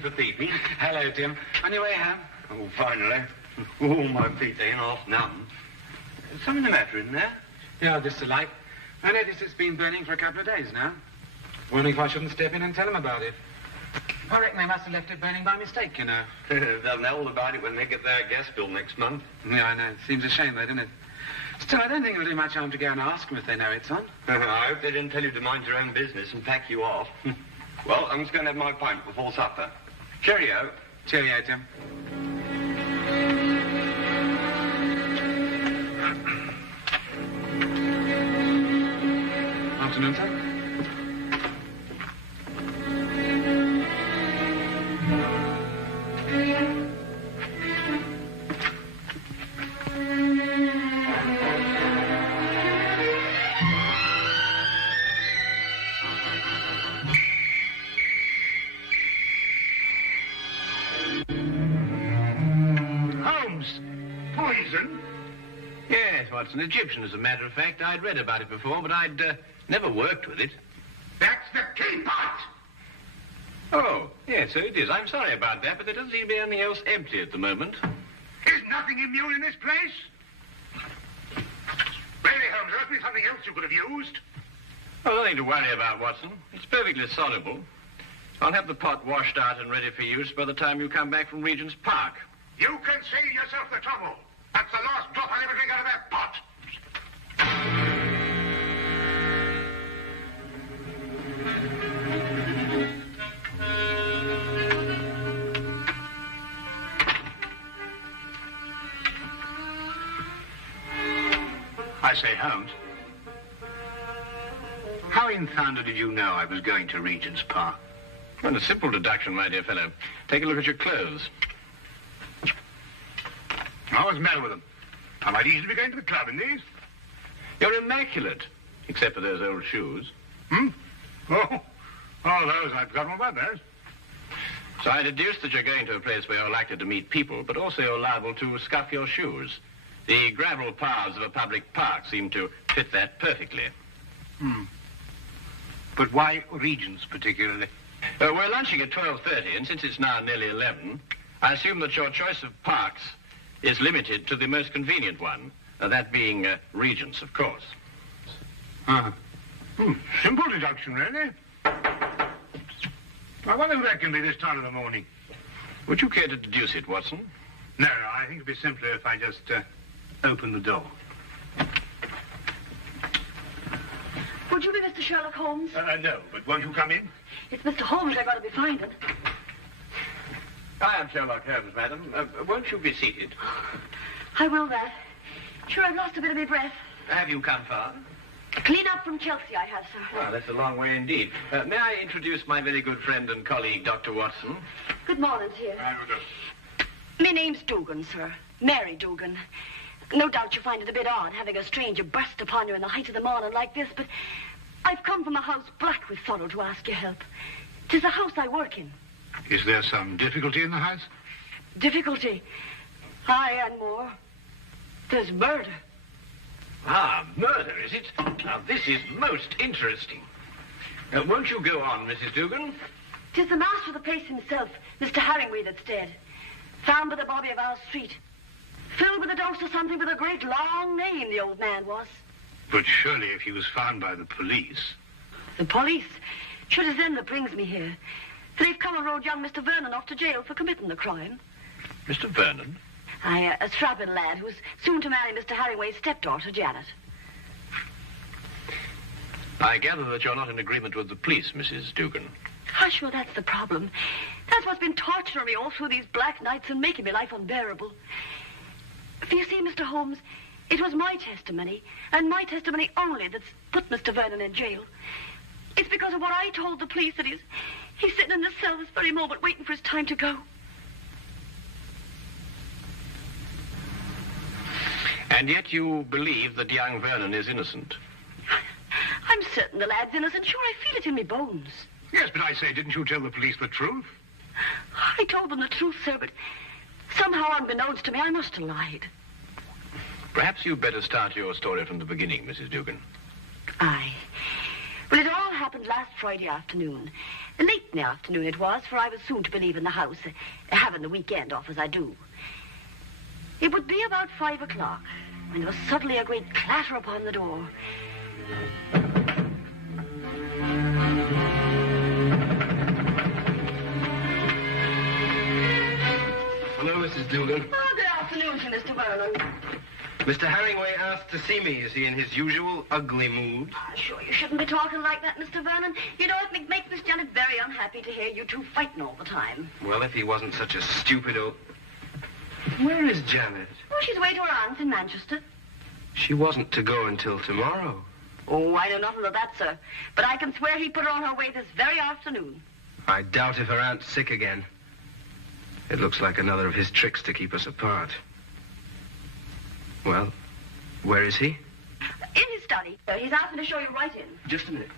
For thieving. Hello, Tim. On your way home? Oh, finally. Oh, my feet ain't half numb. Something the matter, isn't there? Yeah, just a light. I noticed it's been burning for a couple of days now. Wondering if I shouldn't step in and tell them about it. I reckon they must have left it burning by mistake, you know. They'll know all about it when they get their gas bill next month. Yeah, I know. It seems a shame, though, doesn't it? Still, I don't think it'll do much harm to go and ask them if they know it's on. I hope they didn't tell you to mind your own business and pack you off. Well, I'm just going to have my pint before supper. Cheerio. Cheerio, Tim. Afternoon, sir. It's an Egyptian, as a matter of fact. I'd read about it before, but I'd never worked with it. That's the key part! Oh, yes, so it is. I'm sorry about that, but there doesn't seem to be anything else empty at the moment. Is nothing immune in this place? Really, Holmes, there must be something else you could have used. Oh, nothing to worry about, Watson. It's perfectly soluble. I'll have the pot washed out and ready for use by the time you come back from Regent's Park. You can save yourself the trouble. That's the last drop I'll ever drink out of that pot. I say, Holmes, how in thunder did you know I was going to Regent's Park? Well, a simple deduction, my dear fellow. Take a look at your clothes. Oh, what's the matter with them? I might easily be going to the club in these. You're immaculate, except for those old shoes. Hmm? Oh, those. I've forgotten all about those. So I deduce that you're going to a place where you're likely to meet people, but also you're liable to scuff your shoes. The gravel paths of a public park seem to fit that perfectly. But why Regent's particularly? We're lunching at 12:30, and since it's now nearly 11, I assume that your choice of parks is limited to the most convenient one, that being Regent's, of course. Simple deduction, really. I wonder who that can be this time of the morning. Would you care to deduce it, Watson? No, I think it'd be simpler if I just open the door. Would you be Mr. Sherlock Holmes? No, but won't you come in? It's Mr. Holmes I've got to be finding. I am Sherlock Holmes, madam. Won't you be seated? I will that. Sure, I've lost a bit of my breath. Have you come far? Clean up from Chelsea, I have, sir. Well, that's a long way indeed. May I introduce my very good friend and colleague, Dr. Watson? Good morning to you. I will do. My name's Dugan, sir. Mary Dugan. No doubt you find it a bit odd having a stranger burst upon you in the height of the morning like this, but I've come from a house black with sorrow to ask your help. 'Tis the house I work in. Is there some difficulty in the house? Difficulty? Aye, and more. There's murder. Ah, murder, is it? Now, this is most interesting. Won't you go on, Mrs. Dugan? 'Tis the master of the place himself, Mr. Harringway, that's dead. Found by the bobby of our street. Filled with a dose of something with a great long name, the old man was. But surely if he was found by the police... The police? Sure, 'tis them that brings me here. They've come and rode young Mr. Vernon off to jail for committing the crime. Mr. Vernon? Aye, a strapping lad who's soon to marry Mr. Harringway's stepdaughter, Janet. I gather that you're not in agreement with the police, Mrs. Dugan. Ah, sure, that's the problem. That's what's been torturing me all through these black nights and making my life unbearable. For you see, Mr. Holmes, it was my testimony, and my testimony only, that's put Mr. Vernon in jail. It's because of what I told the police that he's sitting in this cell this very moment waiting for his time to go. And yet you believe that young Vernon is innocent. I'm certain the lad's innocent. Sure, I feel it in my bones. Yes, but I say, didn't you tell the police the truth? I told them the truth, sir, but somehow, unbeknownst to me, I must have lied. Perhaps you'd better start your story from the beginning, Mrs. Dugan. Aye. Well, it all happened last Friday afternoon. Late in the afternoon it was, for I was soon to be leaving the house, having the weekend off as I do. It would be about 5 o'clock when there was suddenly a great clatter upon the door. Hello, Mrs. Dugan. Oh, good afternoon to Mr. Vernon. Mr. Herringway asked to see me. Is he in his usual ugly mood? Sure, you shouldn't be talking like that, Mr. Vernon. You know, it makes Miss Janet very unhappy to hear you two fighting all the time. Well, if he wasn't such a stupid old... Where is Janet? Oh, she's away to her aunt's in Manchester. She wasn't to go until tomorrow. Oh, I know nothing of that, sir. But I can swear he put her on her way this very afternoon. I doubt if her aunt's sick again. It looks like another of his tricks to keep us apart. Well, where is he? In his study. He's asked me to show you right in. Just a minute.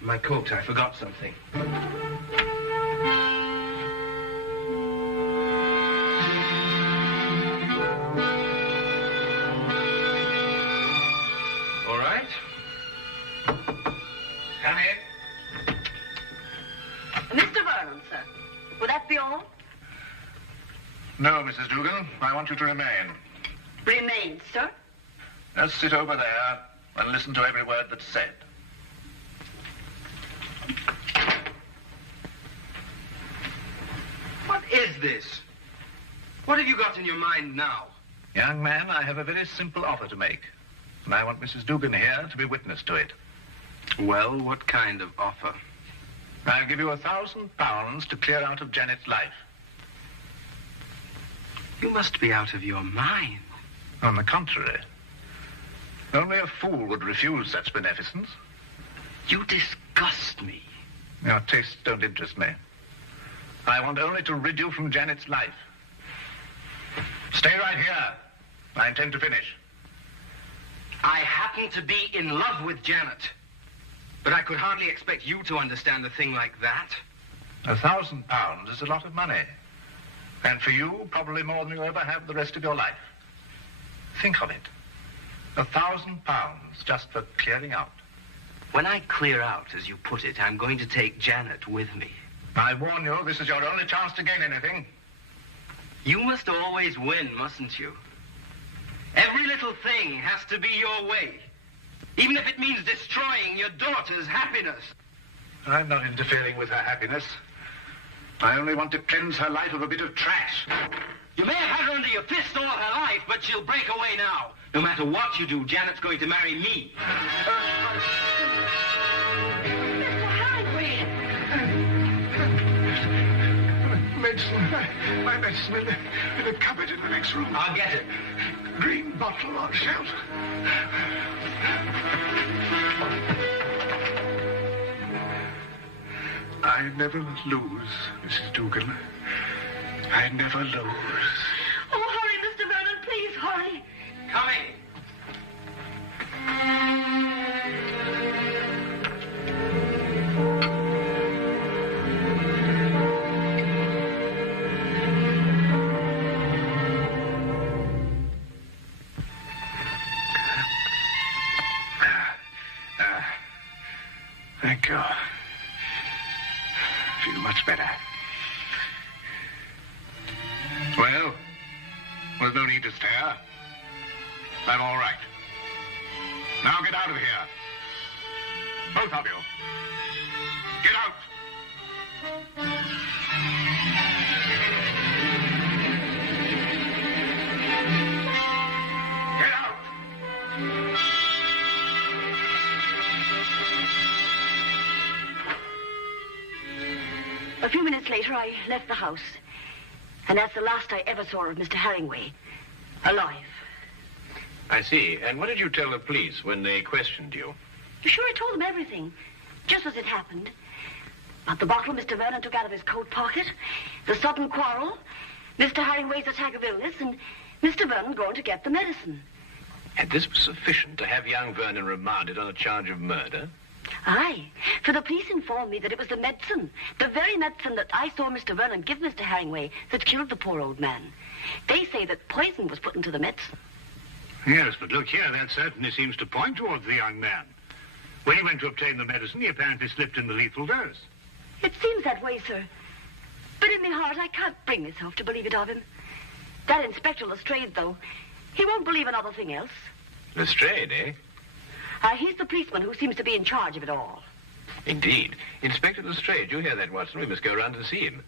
My coat. I forgot something. All right. Come in. Mr. Vernon, sir. Would that be all? No, Mrs. Dugan. I want you to remain. Remain, sir. Just sit over there and listen to every word that's said. What is this? What have you got in your mind now? Young man, I have a very simple offer to make. And I want Mrs. Dugan here to be witness to it. Well, what kind of offer? I'll give you £1,000 to clear out of Janet's life. You must be out of your mind. On the contrary. Only a fool would refuse such beneficence. You disgust me. Your tastes don't interest me. I want only to rid you from Janet's life. Stay right here. I intend to finish. I happen to be in love with Janet. But I could hardly expect you to understand a thing like that. £1,000 is a lot of money. And for you, probably more than you'll ever have the rest of your life. Think of it. £1,000 just for clearing out. When I clear out, as you put it, I'm going to take Janet with me. I warn you, this is your only chance to gain anything. You must always win, mustn't you? Every little thing has to be your way. Even if it means destroying your daughter's happiness. I'm not interfering with her happiness. I only want to cleanse her life of a bit of trash. You may have had her under your fist all her life, but she'll break away now. No matter what you do, Janet's going to marry me. Mr. Harringway! My medicine in the cupboard in the next room. I'll get it. Green bottle on shelf. I never lose, Mrs. Dugan. I never lose. Oh, hurry, Mr. Vernon, please, hurry. Coming. Thank you. Feel much better. Well, there's no need to stare. I'm all right. Now get out of here. Both of you. Get out. Get out. A few minutes later, I left the house. And that's the last I ever saw of Mr. Harringway. Alive. I see. And what did you tell the police when they questioned you? Sure, I told them everything. Just as it happened. About the bottle Mr. Vernon took out of his coat pocket, the sudden quarrel, Mr. Harringway's attack of illness, and Mr. Vernon going to get the medicine. And this was sufficient to have young Vernon remanded on a charge of murder? Aye, for the police informed me that it was the medicine, the very medicine that I saw Mr. Vernon give Mr. Herringway, that killed the poor old man. They say that poison was put into the medicine. Yes, but look here, that certainly seems to point towards the young man. When he went to obtain the medicine, he apparently slipped in the lethal dose. It seems that way, sir. But in my heart, I can't bring myself to believe it of him. That Inspector Lestrade, though, he won't believe another thing else. Lestrade, eh? He's the policeman who seems to be in charge of it all. Indeed. Inspector Lestrade, you hear that, Watson? We must go round and see him.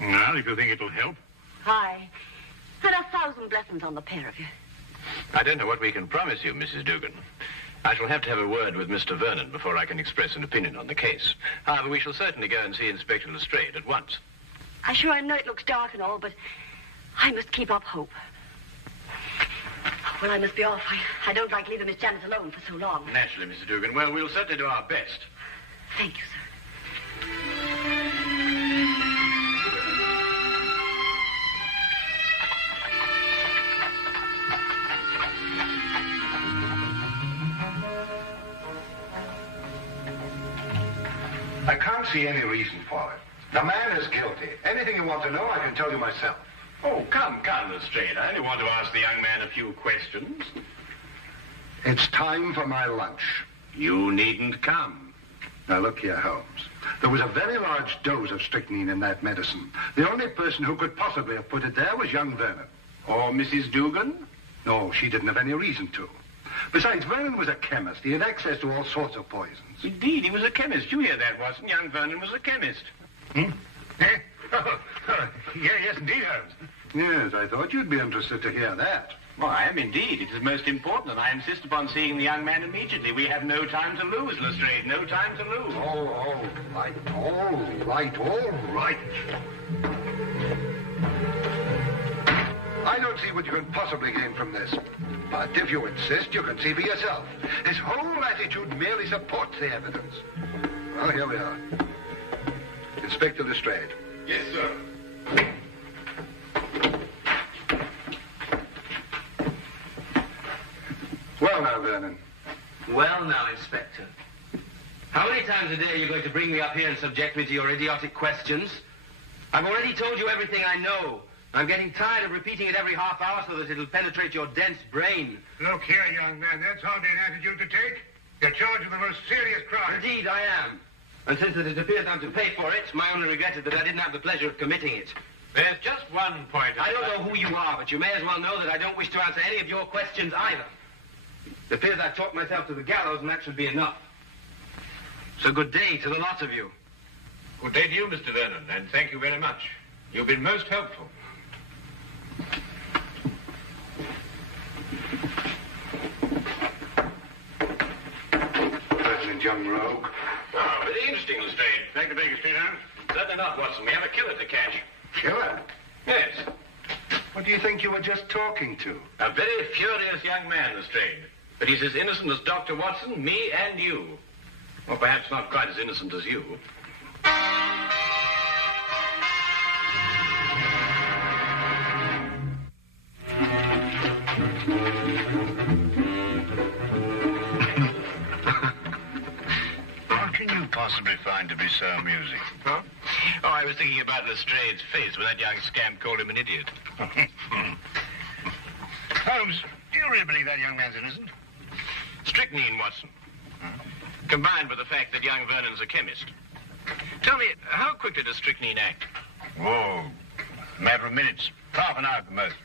Well, if you think it'll help. Aye. And 1,000 blessings on the pair of you. I don't know what we can promise you, Mrs. Dugan. I shall have to have a word with Mr. Vernon before I can express an opinion on the case. However, we shall certainly go and see Inspector Lestrade at once. I know it looks dark and all, but I must keep up hope. Well, I must be off. I don't like leaving Miss Janet alone for so long. Naturally, Mr. Dugan. Well, we'll certainly do our best. Thank you, sir. I can't see any reason for it. The man is guilty. Anything you want to know, I can tell you myself. Oh, come, Lestrade. I only want to ask the young man a few questions. It's time for my lunch. You needn't come. Now, look here, Holmes. There was a very large dose of strychnine in that medicine. The only person who could possibly have put it there was young Vernon. Or Mrs. Dugan? No, she didn't have any reason to. Besides, Vernon was a chemist. He had access to all sorts of poisons. Indeed, he was a chemist. You hear that, Watson? Young Vernon was a chemist. Eh? Yes, indeed, Holmes. Yes, I thought you'd be interested to hear that. Well, I am indeed. It is most important, and I insist upon seeing the young man immediately. We have no time to lose, Lestrade. No time to lose. All right. I don't see what you can possibly gain from this. But if you insist, you can see for yourself. His whole attitude merely supports the evidence. Well, here we are. Inspector Lestrade. Yes, sir. Well now, Vernon. Well now, Inspector. How many times a day are you going to bring me up here and subject me to your idiotic questions? I've already told you everything I know. I'm getting tired of repeating it every half hour so that it'll penetrate your dense brain. Look here, young man, that's hardly an attitude to take. You're charged with the most serious crime. Indeed, I am. And since it appears I'm to pay for it, my only regret is that I didn't have the pleasure of committing it. There's just one point. I don't know who you are, but you may as well know that I don't wish to answer any of your questions either. It appears I've talked myself to the gallows, and that should be enough. So good day to the lot of you. Good day to you, Mr. Vernon, and thank you very much. You've been most helpful. President Young Rogue. Oh, very interesting, Lestrade. Take the Baker Street, Holmes? Certainly not, Watson. We have a killer to catch. Killer? Yes. What do you think you were just talking to? A very furious young man, Lestrade. But he's as innocent as Dr. Watson, me, and you. Or perhaps not quite as innocent as you. What can you possibly find to be so amusing? Huh? Oh, I was thinking about Lestrade's face when that young scamp called him an idiot. Holmes, do you really believe that young man's innocent? Strychnine, Watson. Combined with the fact that young Vernon's a chemist. Tell me, how quickly does strychnine act? Oh, a matter of minutes. Half an hour at the most.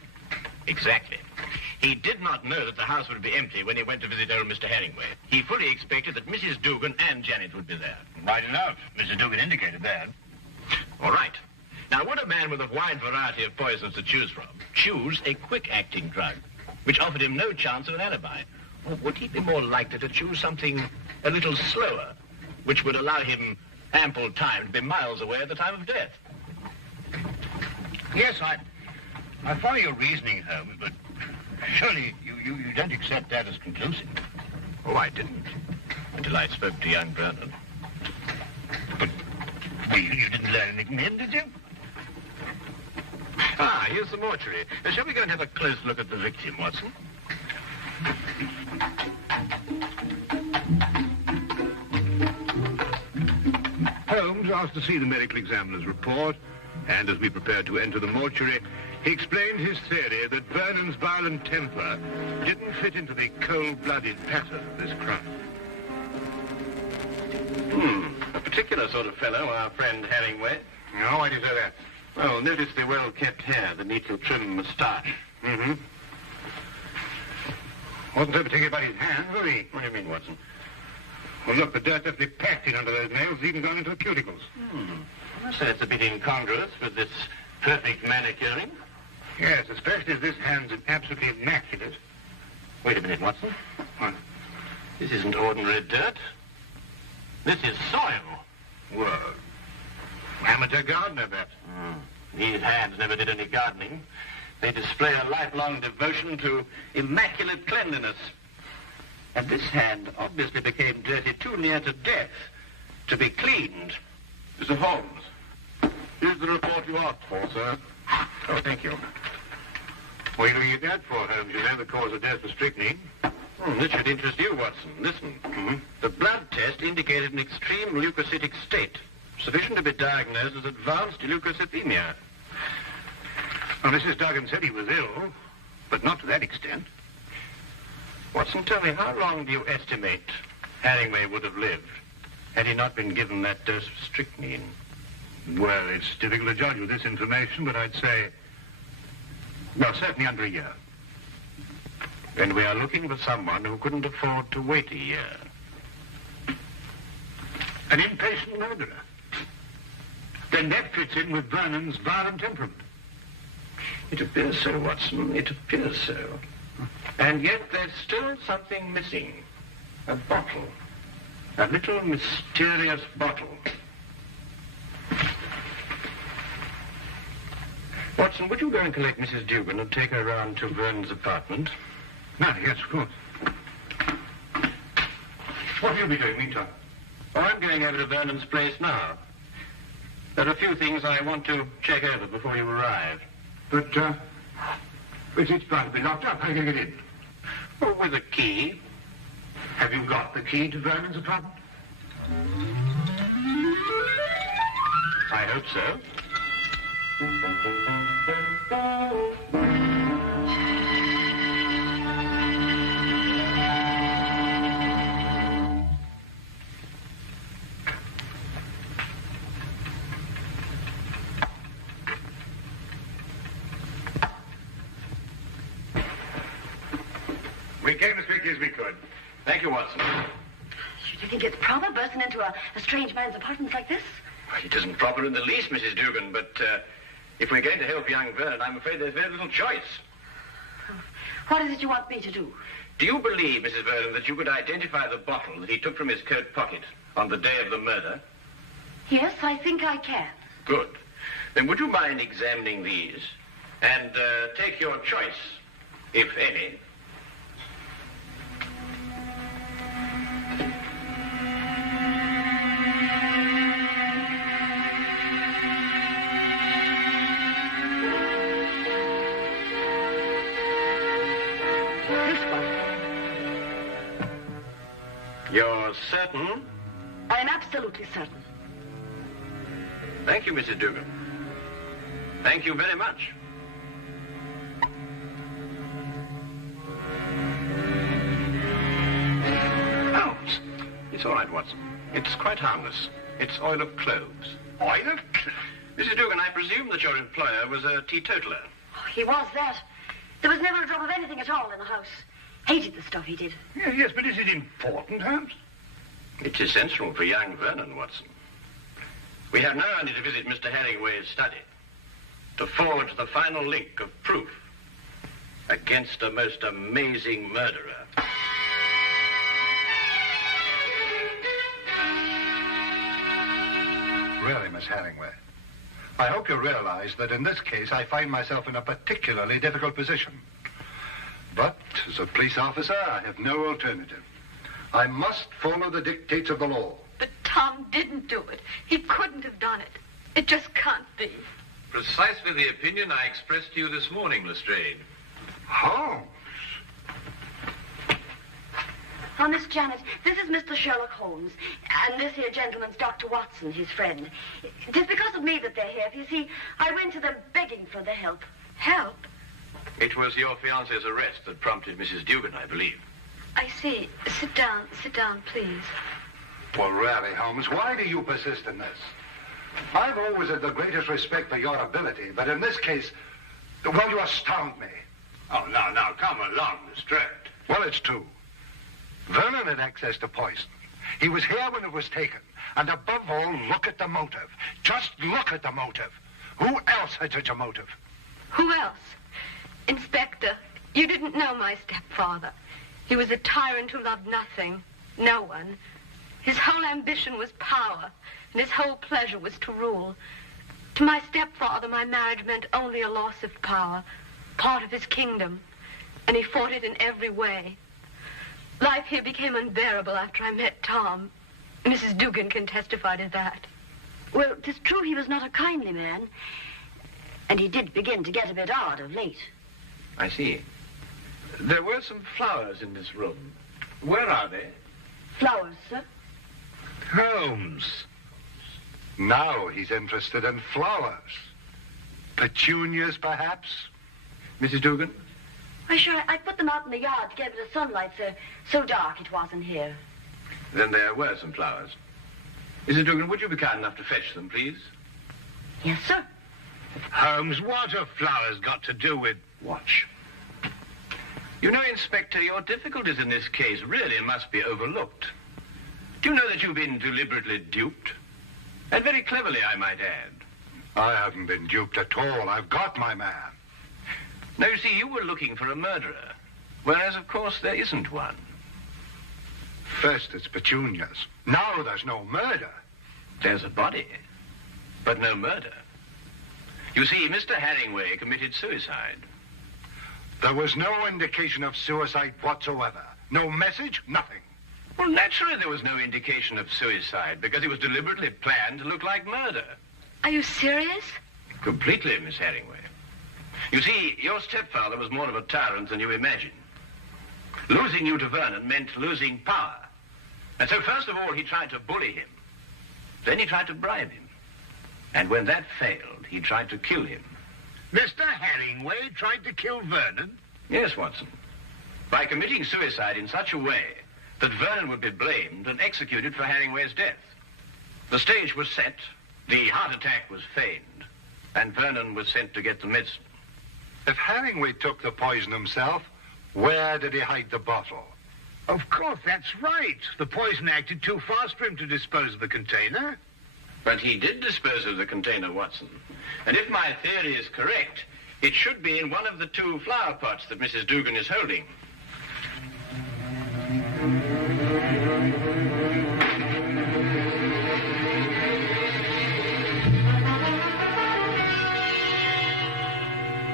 Exactly. He did not know that the house would be empty when he went to visit old Mr. Herringway. He fully expected that Mrs. Dugan and Janet would be there. Right enough. Mr. Dugan indicated that. All right. Now, would a man with a wide variety of poisons to choose from choose a quick-acting drug, which offered him no chance of an alibi? Or would he be more likely to choose something a little slower, which would allow him ample time to be miles away at the time of death? Yes, I follow your reasoning, Holmes, but surely you don't accept that as conclusive. Oh, I didn't. Until I spoke to young Vernon. But you didn't learn anything then, did you? Ah, here's the mortuary. Shall we go and have a close look at the victim, Watson? Holmes asked to see the medical examiner's report, and as we prepared to enter the mortuary, he explained his theory that Vernon's violent temper didn't fit into the cold-blooded pattern of this crime. A particular sort of fellow, our friend Herringway. No, why do you say that? Well, notice the well-kept hair, the neat and trim moustache. Mm-hmm. Wasn't so particular about his hands, was he? What do you mean, Watson? Well, look, the dirt definitely packed in under those nails, even gone into the cuticles. I say it's a bit incongruous with this perfect manicuring. Yes, especially as this hand's absolutely immaculate. Wait a minute, Watson. What? This isn't ordinary dirt. This is soil. Well, amateur gardener, perhaps. These hands never did any gardening. They display a lifelong devotion to immaculate cleanliness. And this hand obviously became dirty too near to death to be cleaned. Mr. Holmes, here's the report you asked for, sir. Oh, thank you. What are you looking at that for, Holmes? You know the cause of death was strychnine. This should interest you, Watson. Listen. The blood test indicated an extreme leukocytic state, sufficient to be diagnosed as advanced leukocythemia. Well, Mrs. Duggan said he was ill, but not to that extent. Watson, tell me, how long do you estimate Herringway would have lived had he not been given that dose of strychnine? Well, it's difficult to judge with this information, but I'd say, well, certainly under a year. Then we are looking for someone who couldn't afford to wait a year. An impatient murderer. Then that fits in with Vernon's violent temperament. It appears so, Watson. It appears so. And yet there's still something missing. A bottle. A little mysterious bottle. Watson, would you go and collect Mrs. Dugan and take her round to Vernon's apartment? No, yes, of course. What will you be doing meantime? Oh, I'm going over to Vernon's place now. There are a few things I want to check over before you arrive. But, it's bound to be locked up. How are you going to get in? Oh, with a key. Have you got the key to Vernon's apartment? I hope so. We came as quickly as we could. Thank you, Watson. Do you think it's proper bursting into a strange man's apartment like this? It isn't proper in the least, Mrs. Dugan, but if we're going to help young Vernon, I'm afraid there's very little choice. What is it you want me to do? Do you believe, Mrs. Vernon, that you could identify the bottle that he took from his coat pocket on the day of the murder? Yes, I think I can. Good. Then would you mind examining these and take your choice, if any? You're certain? I'm absolutely certain. Thank you, Mrs. Dugan. Thank you very much. Holmes. It's all right, Watson. It's quite harmless. It's oil of cloves. Oil of Mrs. Dugan, I presume that your employer was a teetotaler. Oh, he was that. There was never a drop of anything at all in the house. Hated the stuff he did. Yes, but is it important, Holmes? It's essential for young Vernon, Watson. We have now only to visit Mr. Herringway's study to forge the final link of proof against a most amazing murderer. Really, Miss Herringway, I hope you realize that in this case I find myself in a particularly difficult position. But as a police officer, I have no alternative. I must follow the dictates of the law. But Tom didn't do it. He couldn't have done it. It just can't be. Precisely the opinion I expressed to you this morning, Lestrade. Holmes? Oh, Miss Janet, this is Mr. Sherlock Holmes, and this here gentleman's Dr. Watson, his friend. It is because of me that they're here. You see, I went to them begging for the help. Help? It was your fiancé's arrest that prompted Mrs. Dugan, I believe. I see. Sit down, please. Well, really, Holmes, why do you persist in this? I've always had the greatest respect for your ability, but in this case, well, you astound me. Oh, now, come along, Lestrade. Well, it's true. Vernon had access to poison. He was here when it was taken. And above all, look at the motive. Just look at the motive. Who else had such a motive? Who else? Inspector, you didn't know my stepfather. He was a tyrant who loved nothing, no one. His whole ambition was power, and his whole pleasure was to rule. To my stepfather, my marriage meant only a loss of power, part of his kingdom, and he fought it in every way. Life here became unbearable after I met Tom. Mrs. Dugan can testify to that. Well, 'tis true he was not a kindly man, and he did begin to get a bit odd of late. I see. There were some flowers in this room. Where are they? Flowers, sir? Holmes. Now he's interested in flowers. Petunias, perhaps? Mrs. Dugan? Why, sure, I put them out in the yard to get a bit of sunlight, sir. So dark it was in here. Then there were some flowers. Mrs. Dugan, would you be kind enough to fetch them, please? Yes, sir. Holmes, what have flowers got to do with... Watch. You know, Inspector, your difficulties in this case really must be overlooked. Do you know that you've been deliberately duped? And very cleverly, I might add. I haven't been duped at all. I've got my man. Now, you see, you were looking for a murderer, whereas, of course, there isn't one. First it's petunias. Now there's no murder. There's a body, but no murder. You see, Mr. Herringway committed suicide. There was no indication of suicide whatsoever. No message, nothing. Well, naturally there was no indication of suicide, because it was deliberately planned to look like murder. Are you serious? Completely, Miss Herringway. You see, your stepfather was more of a tyrant than you imagine. Losing you to Vernon meant losing power. And so first of all, he tried to bully him. Then he tried to bribe him. And when that failed, he tried to kill him. Mr. Herringway tried to kill Vernon? Yes, Watson. By committing suicide in such a way that Vernon would be blamed and executed for Herringway's death. The stage was set, the heart attack was feigned, and Vernon was sent to get the medicine. If Herringway took the poison himself, where did he hide the bottle? Of course, that's right. The poison acted too fast for him to dispose of the container. But he did dispose of the container, Watson. And if my theory is correct, it should be in one of the two flower pots that Mrs. Dugan is holding.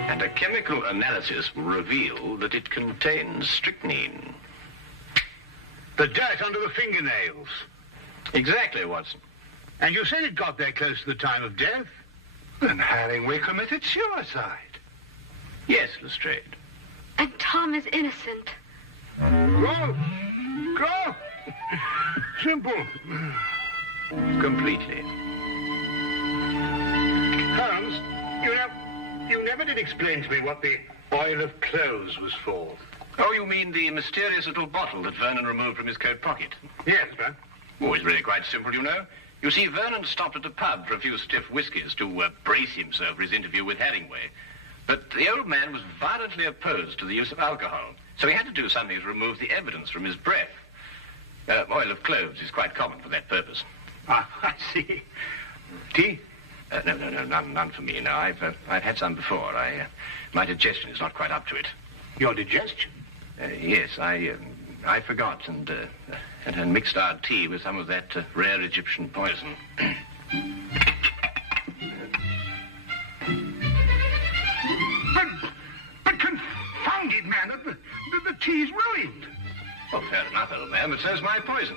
And a chemical analysis will reveal that it contains strychnine. The dirt under the fingernails. Exactly, Watson. And you said it got there close to the time of death? Then Herringway committed suicide. Yes, Lestrade. And Tom is innocent. Go! Go! Simple. Completely. Holmes, you never did explain to me what the oil of clothes was for. Oh, you mean the mysterious little bottle that Vernon removed from his coat pocket? Yes, sir. Oh, it's really quite simple, you know. You see, Vernon stopped at a pub for a few stiff whiskies to brace himself for his interview with Herringway. But the old man was violently opposed to the use of alcohol, so he had to do something to remove the evidence from his breath. Oil of cloves is quite common for that purpose. Ah, I see. Tea? No, none for me. No, I've had some before. My digestion is not quite up to it. Your digestion? Yes, I forgot and mixed our tea with some of that rare Egyptian poison. But confound it, man, the tea's ruined. Well, fair enough, old man, but so's my poison.